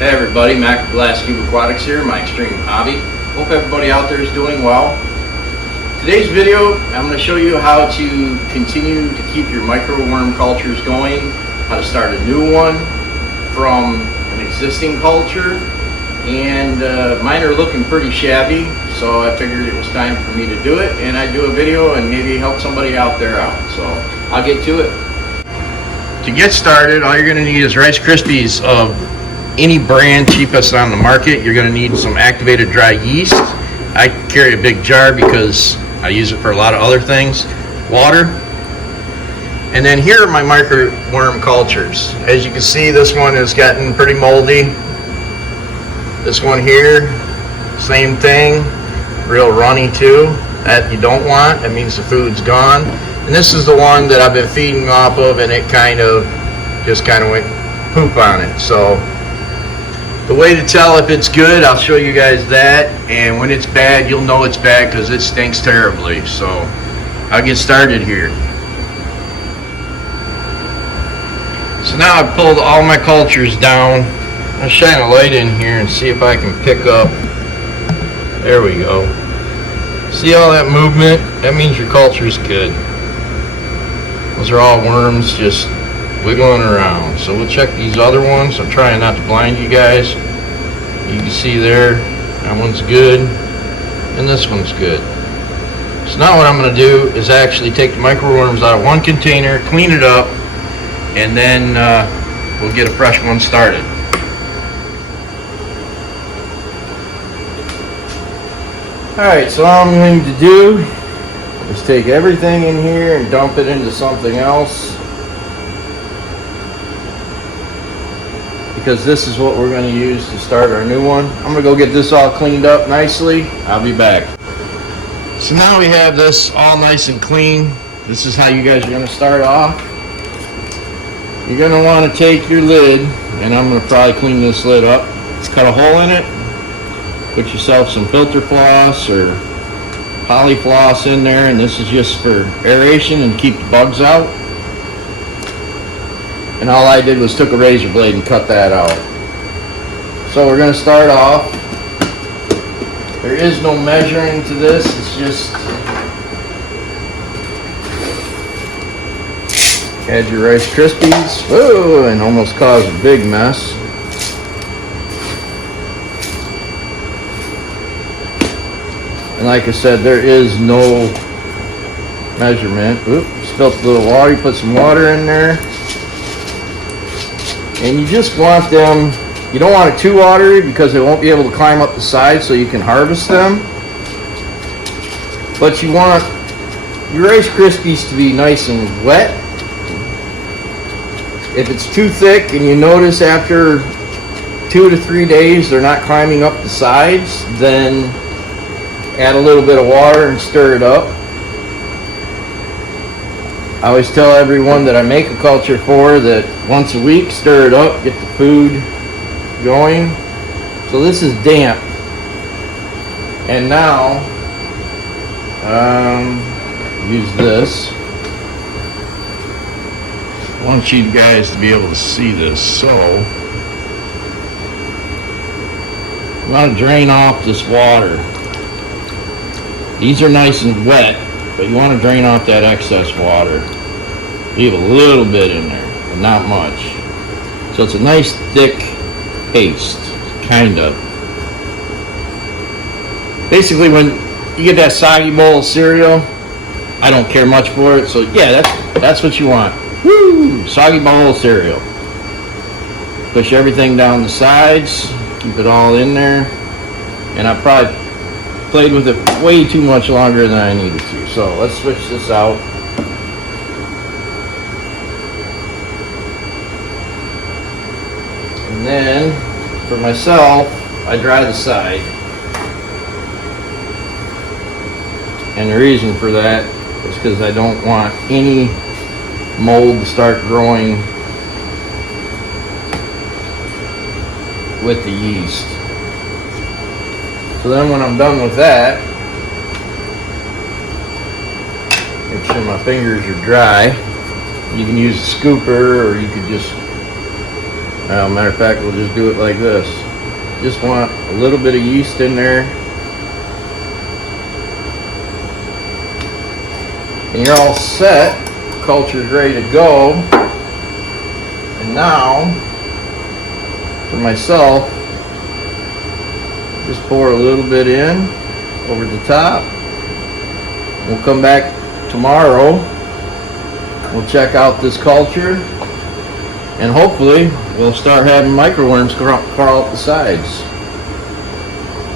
Hey everybody, Mac Glass Cube Aquatics here, my extreme hobby. Hope everybody out there is doing well. Today's video, I'm going to show you how to continue to keep your microworm cultures going, how to start a new one from an existing culture, and mine are looking pretty shabby, so I figured it was time for me to do it, and I'd do a video and maybe help somebody out there out. So I'll get to it. To get started, all you're going to need is Rice Krispies of any brand, cheapest on the market. You're going to need some activated dry yeast. I carry a big jar because I use it for a lot of other things. Water. And then here are my microworm cultures. As you can see, this one has gotten pretty moldy. This one here, same thing, real runny too. That you don't want, that means the food's gone. And this is the one that I've been feeding off of, and it just kind of went poop on it. So the way to tell if it's good, I'll show you guys that, and when it's bad, you'll know it's bad because it stinks terribly. So I'll get started here. So now I've pulled all my cultures down. I'll shine a light in here and see if I can pick up. There we go. See all that movement? That means your culture's good. Those are all worms just wiggling around. So we'll check these other ones. I'm trying not to blind you guys. You can see there, that one's good, and this one's good. So now what I'm going to do is actually take the microworms out of one container, clean it up, and then we'll get a fresh one started. Alright, so all I'm going to do is take everything in here and dump it into something else, because this is what we're going to use to start our new one. I'm going to go get this all cleaned up nicely. I'll be back. So now we have this all nice and clean. This is how you guys are going to start off. You're going to want to take your lid, and I'm going to probably clean this lid up. Let's cut a hole in it. Put yourself some filter floss or poly floss in there, and this is just for aeration and keep the bugs out. And all I did was took a razor blade and cut that out. So we're going to start off. There is no measuring to this. It's just add your Rice Krispies. Whoa, and almost caused a big mess. And like I said, there is no measurement. Oop, spilled a little water. You put some water in there. And you just want them, you don't want it too watery because they won't be able to climb up the side so you can harvest them. But you want your Rice Krispies to be nice and wet. If it's too thick and you notice after 2 to 3 days they're not climbing up the sides, then add a little bit of water and stir it up. I always tell everyone that I make a culture for that once a week, stir it up, get the food going. So this is damp. And now, use this. I want you guys to be able to see this. So, you want to drain off this water. These are nice and wet, but you want to drain off that excess water. Leave a little bit in there, but not much. So it's a nice thick paste, kind of. Basically, when you get that soggy bowl of cereal, I don't care much for it. So yeah, that's what you want. Woo! Soggy bowl of cereal. Push everything down the sides, keep it all in there, and I probably played with it way too much longer than I needed to. So let's switch this out. And then for myself, I dry the side. And the reason for that is because I don't want any mold to start growing with the yeast. So then when I'm done with that, make sure my fingers are dry. You can use a scooper, or you could just Matter of fact, we'll just do it like this. Just want a little bit of yeast in there. And you're all set. Culture's ready to go. And now, for myself, just pour a little bit in over the top. We'll come back tomorrow. We'll check out this culture. And hopefully, we'll start having microworms crawl up the sides.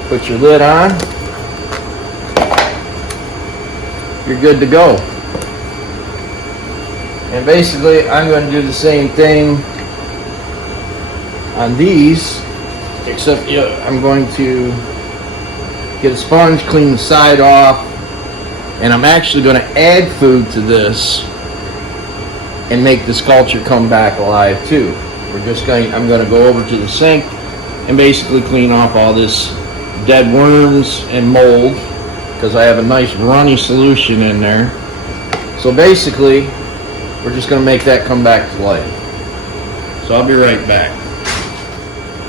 Put your lid on. You're good to go. And basically, I'm going to do the same thing on these, except I'm going to get a sponge, clean the side off, and I'm actually going to add food to this and make this culture come back alive too. I'm going to go over to the sink and basically clean off all this dead worms and mold, because I have a nice runny solution in there. So basically, we're just going to make that come back to life. So I'll be right back.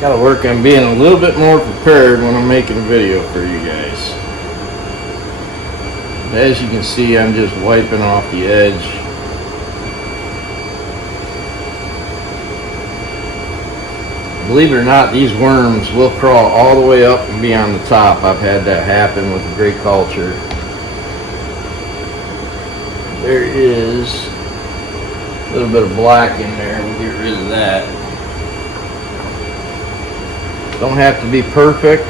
Got to work on being a little bit more prepared when I'm making a video for you guys. As you can see, I'm just wiping off the edge. Believe it or not, these worms will crawl all the way up and be on the top. I've had that happen with a great culture. There is a little bit of black in there. We'll get rid of that. Don't have to be perfect,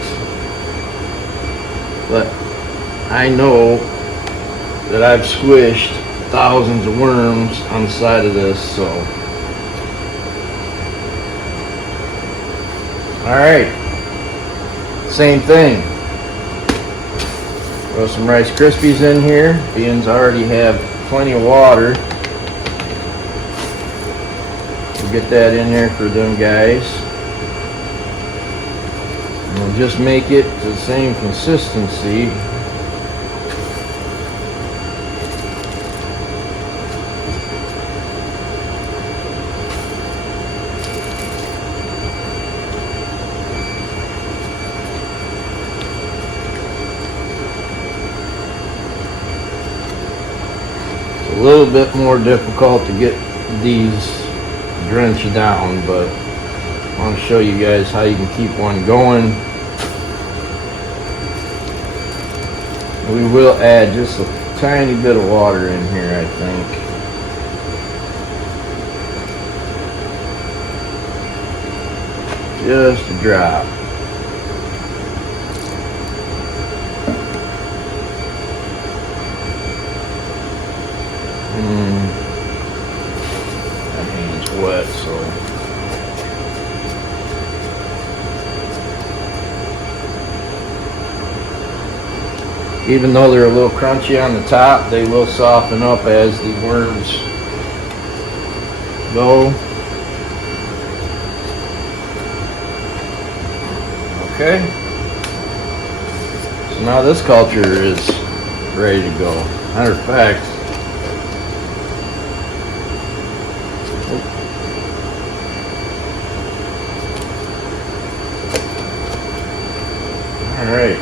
but I know that I've squished thousands of worms on the side of this, so. Alright, same thing. Throw some Rice Krispies in here. Beans already have plenty of water. We'll get that in there for them guys. And we'll just make it the same consistency. A little bit more difficult to get these drenched down, but I want to show you guys how you can keep one going. We will add just a tiny bit of water in here, I think. Just a drop. That hand's wet, so. Even though they're a little crunchy on the top, they will soften up as the worms go. Okay. So now this culture is ready to go. Matter of fact, all right.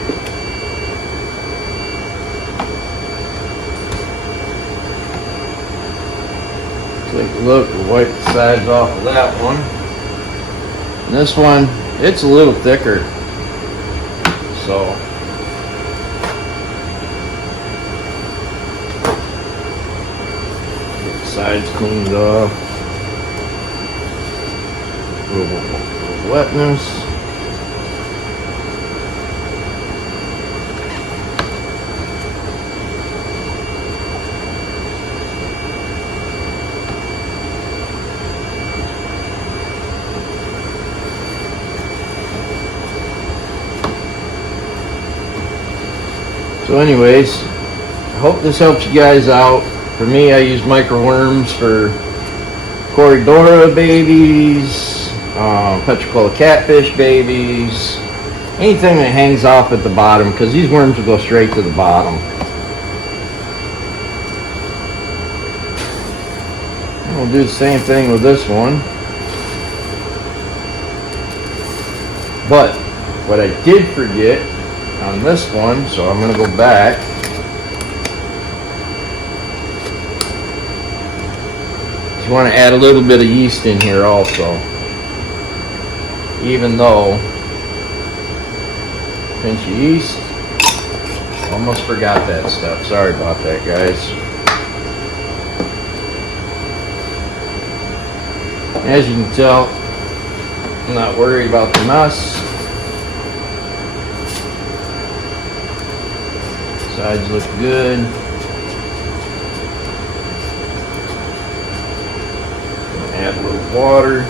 Take a look, we'll wipe the sides off of that one. And this one, it's a little thicker, so get the sides cleaned off. A little wetness. So anyways, I hope this helps you guys out. For me, I use microworms for Corridora babies, Petricola catfish babies, anything that hangs off at the bottom, because these worms will go straight to the bottom. And we'll do the same thing with this one. But what I did forget on this one, so I'm going to go back. You want to add a little bit of yeast in here also, even though pinch of yeast. Almost forgot that stuff. Sorry about that, guys. As you can tell, I'm not worried about the mess. Sides look good. Add a little water.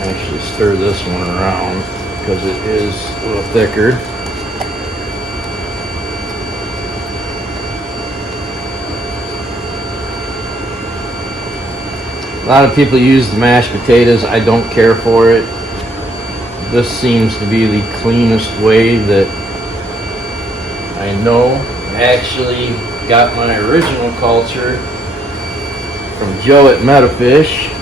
Actually stir this one around because it is a little thicker. A lot of people use the mashed potatoes. I don't care for it. This seems to be the cleanest way that I know. I actually got my original culture from Joe at Metafish.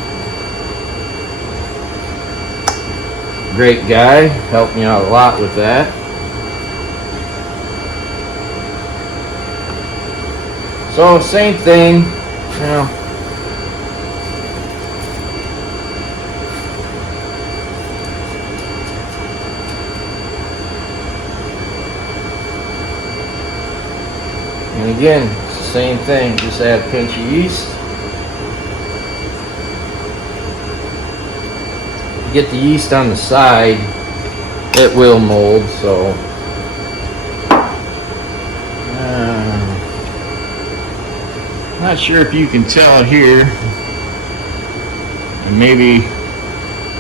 Great guy, helped me out a lot with that. So same thing, you know. And again, it's the same thing, just add a pinch of yeast. Get the yeast on the side, it will mold, so not sure if you can tell here, and maybe,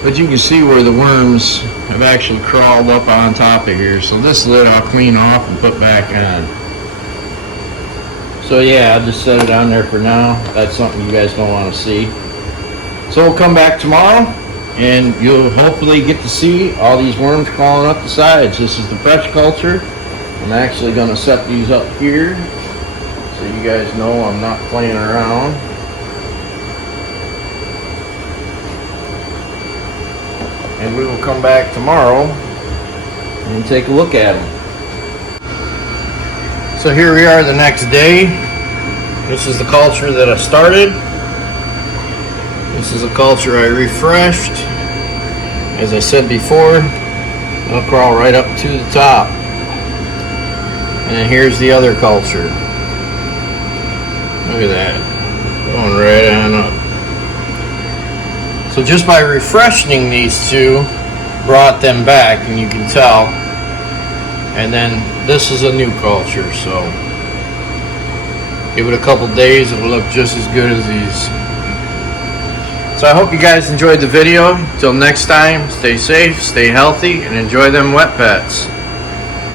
but you can see where the worms have actually crawled up on top of here. So this lid I'll clean off and put back on. So yeah, I'll just set it on there for now. That's something you guys don't want to see. So we'll come back tomorrow and you'll hopefully get to see all these worms crawling up the sides. This is the fresh culture. I'm actually going to set these up here so you guys know I'm not playing around. And we will come back tomorrow and take a look at them. So here we are the next day. This is the culture that I started. This is a culture I refreshed. As I said before, I'll crawl right up to the top. And then here's the other culture. Look at that, going right on up. So just by refreshing these two, brought them back, and you can tell. And then this is a new culture, so give it a couple days, it'll look just as good as these. So I hope you guys enjoyed the video. Till next time, stay safe, stay healthy, and enjoy them wet pets.